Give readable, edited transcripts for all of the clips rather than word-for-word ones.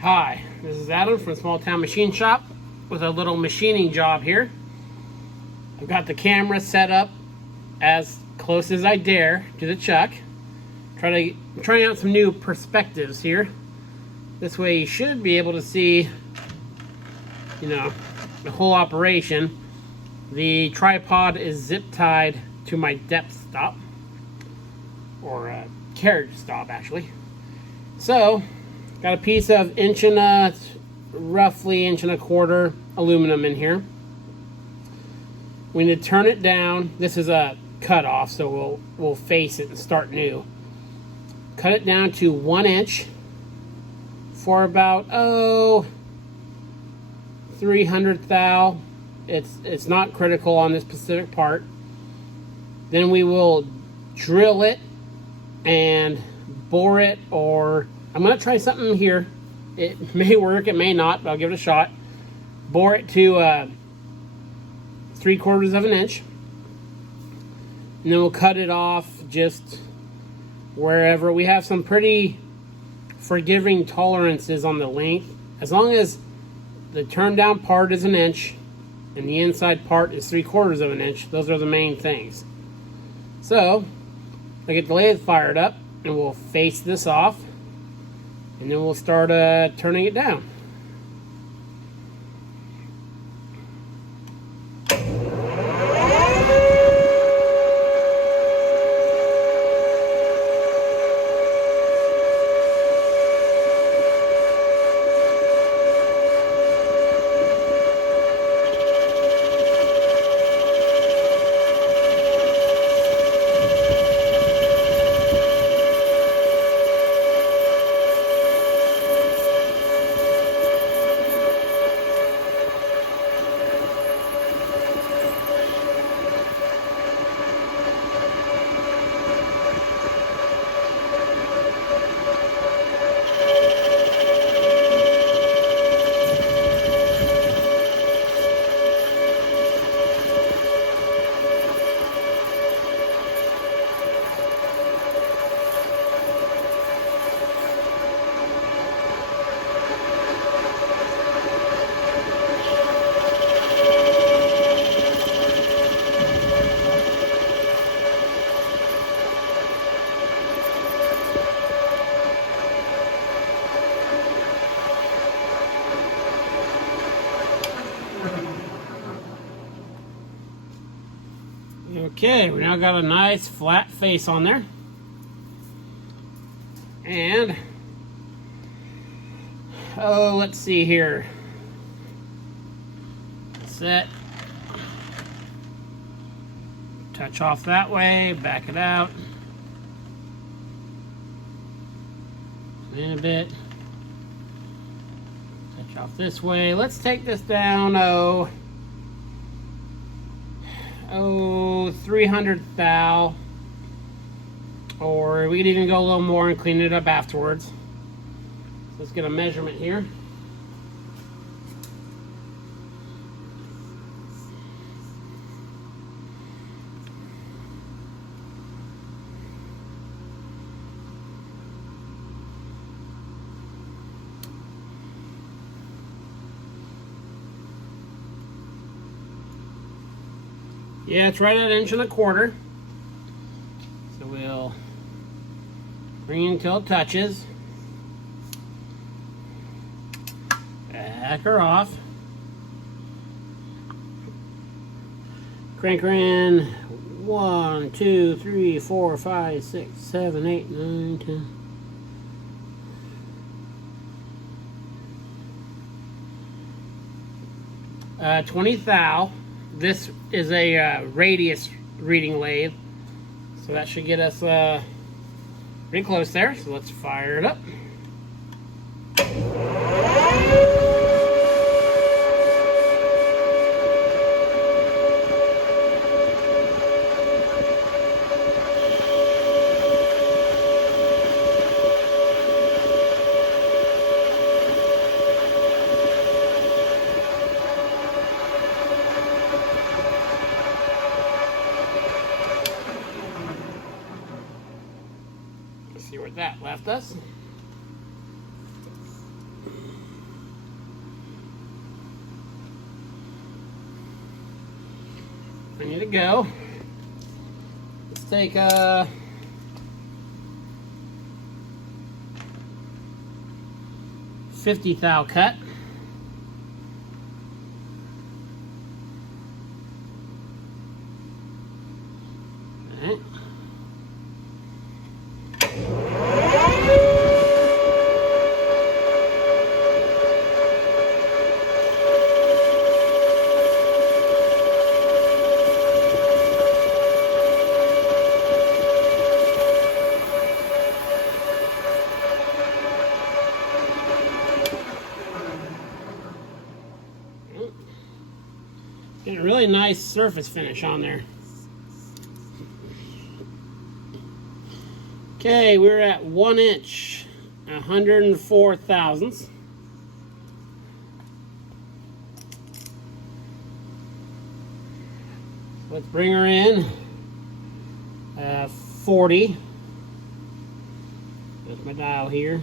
Hi, this is Adam from Small Town Machine Shop with a little machining job here. I've got the camera set up as close as I dare to the chuck. I'm trying out some new perspectives here. This way you should be able to see, the whole operation. The tripod is zip tied to my depth stop, or carriage stop actually. So, got a piece of roughly 1.25" aluminum in here. We need to turn it down. This is a cut off, so we'll face it and start new. Cut it down to 1 inch for about 300 thou. It's not critical on this specific part. Then we will drill it and bore it, or I'm going to try something here. It may work, it may not, but I'll give it a shot. Bore it to 3/4 inch. And then we'll cut it off just wherever. We have some pretty forgiving tolerances on the length. As long as the turn down part is 1 inch and the inside part is 3/4 inch, those are the main things. So, I get the lathe fired up and we'll face this off. And then we'll start turning it down. Okay, we now got a nice flat face on there. And, let's see here. Set. Touch off that way, back it out. In a bit. Touch off this way. Let's take this down, 300 thou, or we could even go a little more and clean it up afterwards. So let's get a measurement here. Yeah, it's right at 1.25 inches. So we'll bring it until it touches. Back her off. Crank her in. 1, 2, 3, 4, 5, 6, 7, 8, 9, 10. 20 thou. This is a radius reading lathe, so that should get us pretty close there. So let's fire it up. See where that left us. ready to go. Let's take a 50 thou cut. All right. Get a really nice surface finish on there. Okay, we're at 1 inch, 104 thousandths. Let's bring her in. 40. That's my dial here.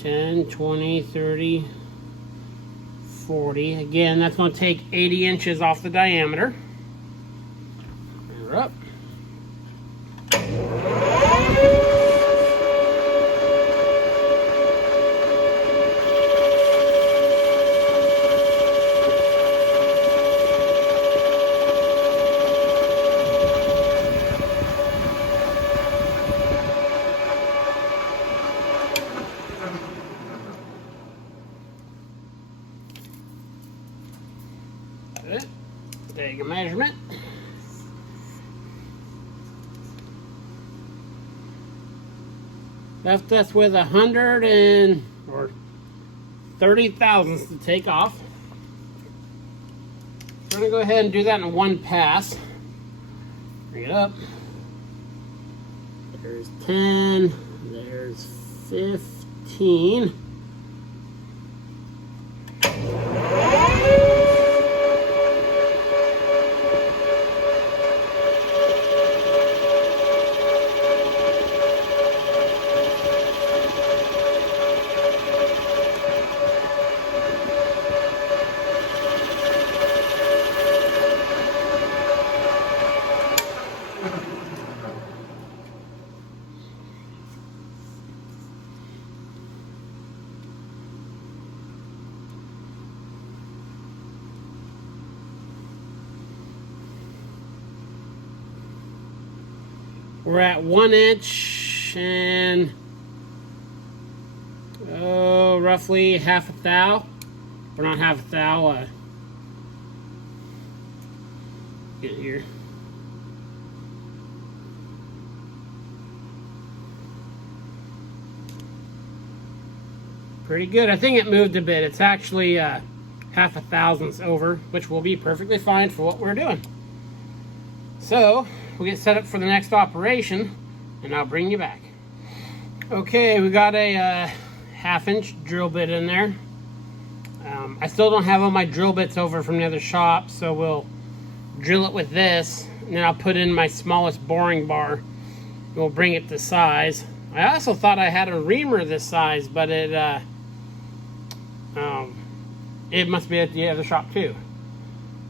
10, 20, 30. 40. Again, that's going to take 80 inches off the diameter. Bring her up. Good. Take a measurement. Left us with 30 thousandths to take off. We're going to go ahead and do that in one pass. Bring it up. There's 10. There's 15. We're at 1 inch and roughly half a thou. Or not half a thou. Get it here. Pretty good. I think it moved a bit. It's actually half a thousandths over, which will be perfectly fine for what we're doing. So we'll get set up for the next operation, and I'll bring you back. Okay, we got a 1/2 inch drill bit in there. I still don't have all my drill bits over from the other shop, so we'll drill it with this, and then I'll put in my smallest boring bar. We'll bring it to size. I also thought I had a reamer this size, but it must be at the other shop too.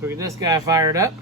So we get this guy fired up.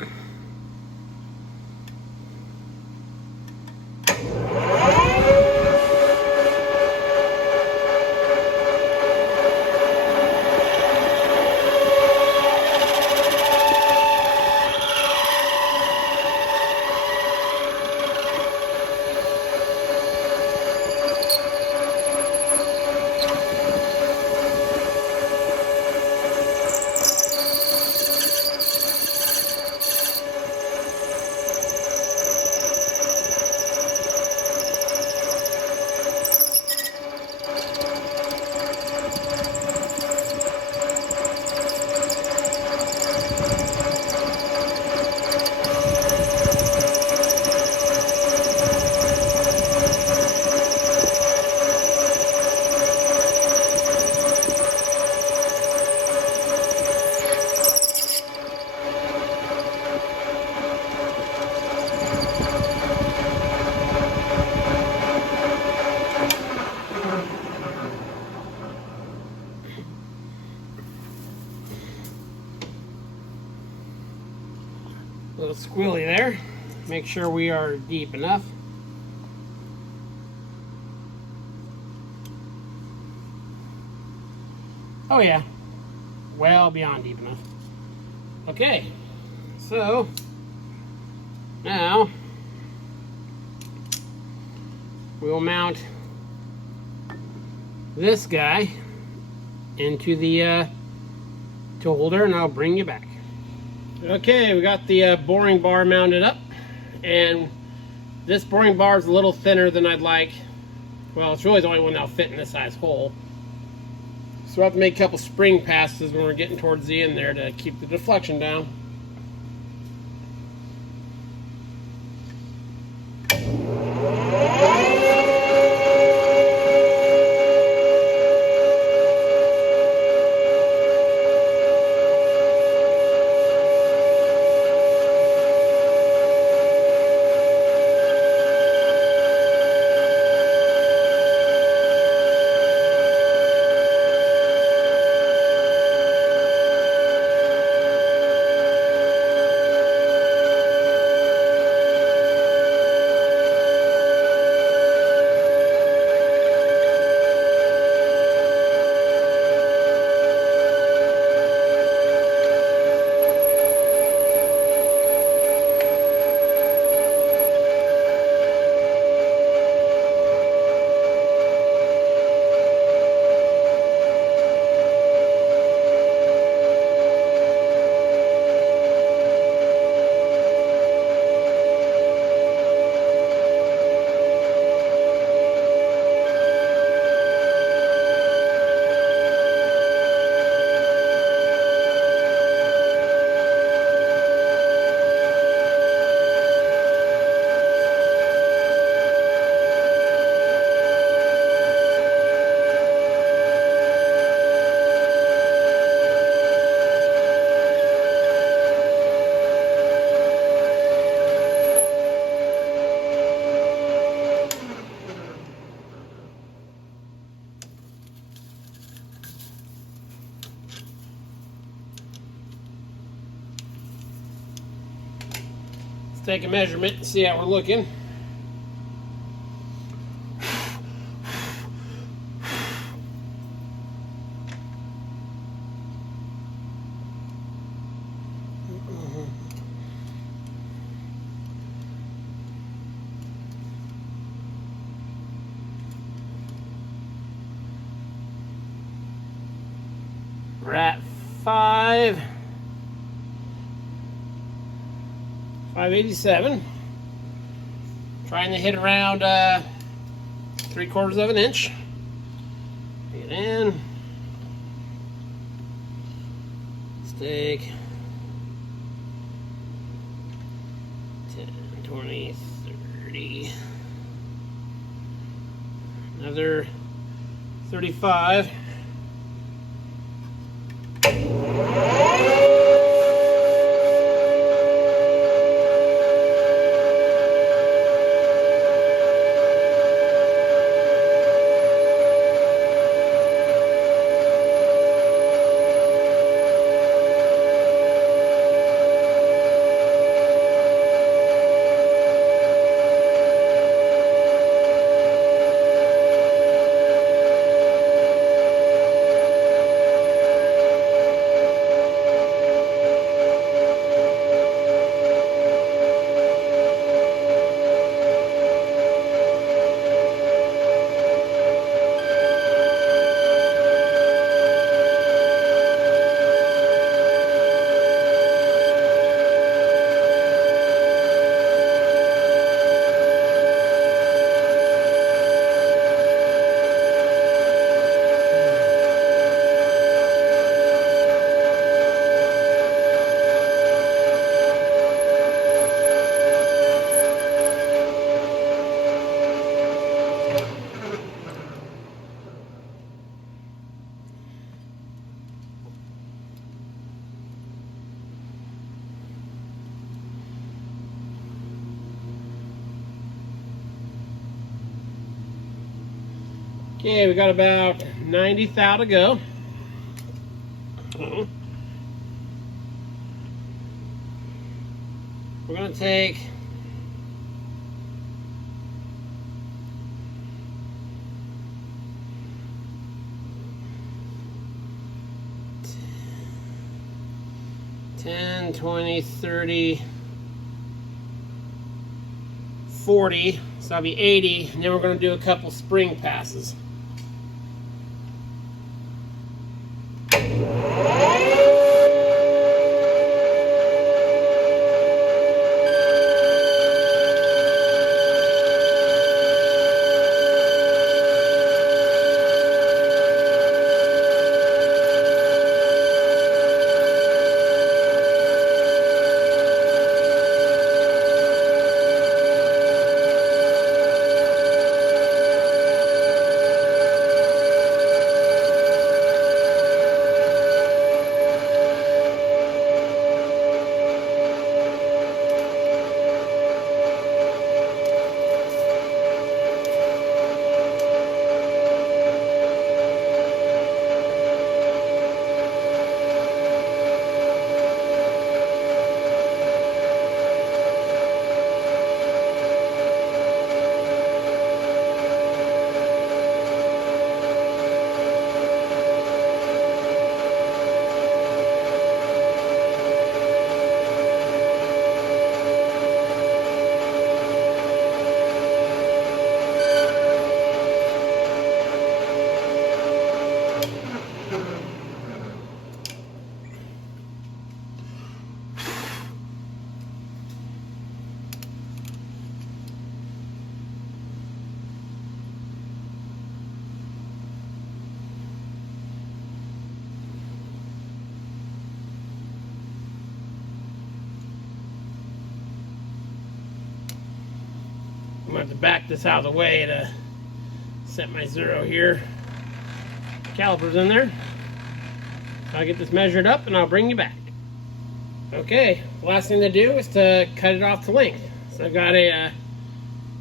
little squilly there. Make sure we are deep enough. Oh yeah, well beyond deep enough. Okay, so now we'll mount this guy into the tool holder, and I'll bring you back. Okay, we got the boring bar mounted up, and this boring bar is a little thinner than I'd like. Well, it's really the only one that'll fit in this size hole. So we'll have to make a couple spring passes when we're getting towards the end there to keep the deflection down. Take a measurement and see how we're looking. We're at 587. Trying to hit around 3/4 of an inch. Get in. Let's take 10, 20, 30. Another 35. Okay, we got about 90 thou to go. We're going to take $10, $20, $30, $40, so that'll be $80, and then we're going to do a couple spring passes. I'm going to have to back this out of the way to set my zero here. Caliper's in there. I'll get this measured up and I'll bring you back. Okay, the last thing to do is to cut it off to length. So I've got a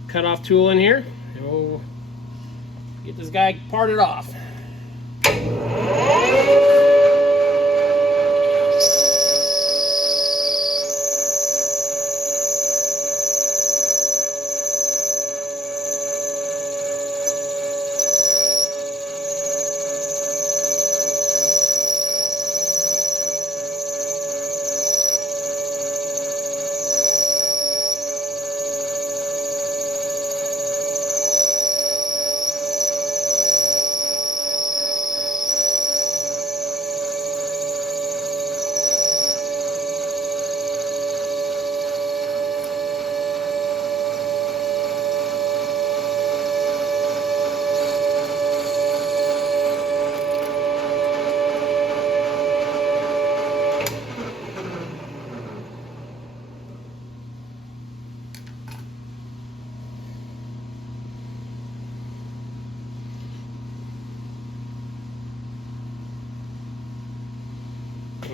cut-off tool in here, and we'll get this guy parted off.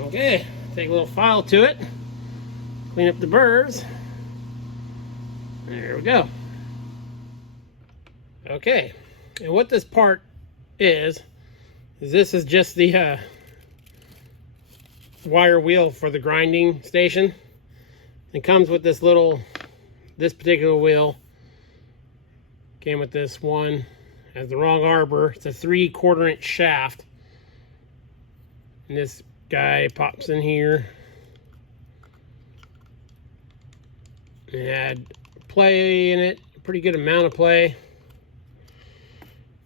Okay, take a little file to it, clean up the burrs. There we go. Okay, and what this part is this is just the wire wheel for the grinding station. It comes with this particular wheel. Came with this one, has the wrong arbor. It's a 3/4 inch shaft. And this guy pops in here. It had play in it, a pretty good amount of play.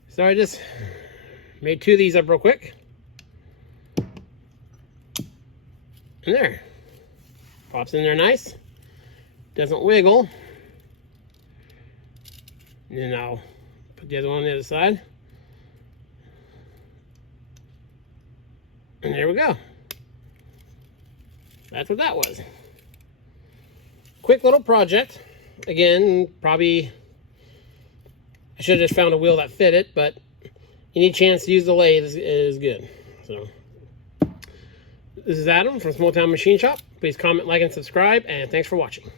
So I just made 2 of these up real quick. And there. Pops in there nice. Doesn't wiggle. And then I'll put the other one on the other side. And there we go. That's what that was. Quick little project. Again, probably I should have just found a wheel that fit it, but any chance to use the lathe is good. So this is Adam from Small Town Machine Shop. Please comment, like, and subscribe, and thanks for watching.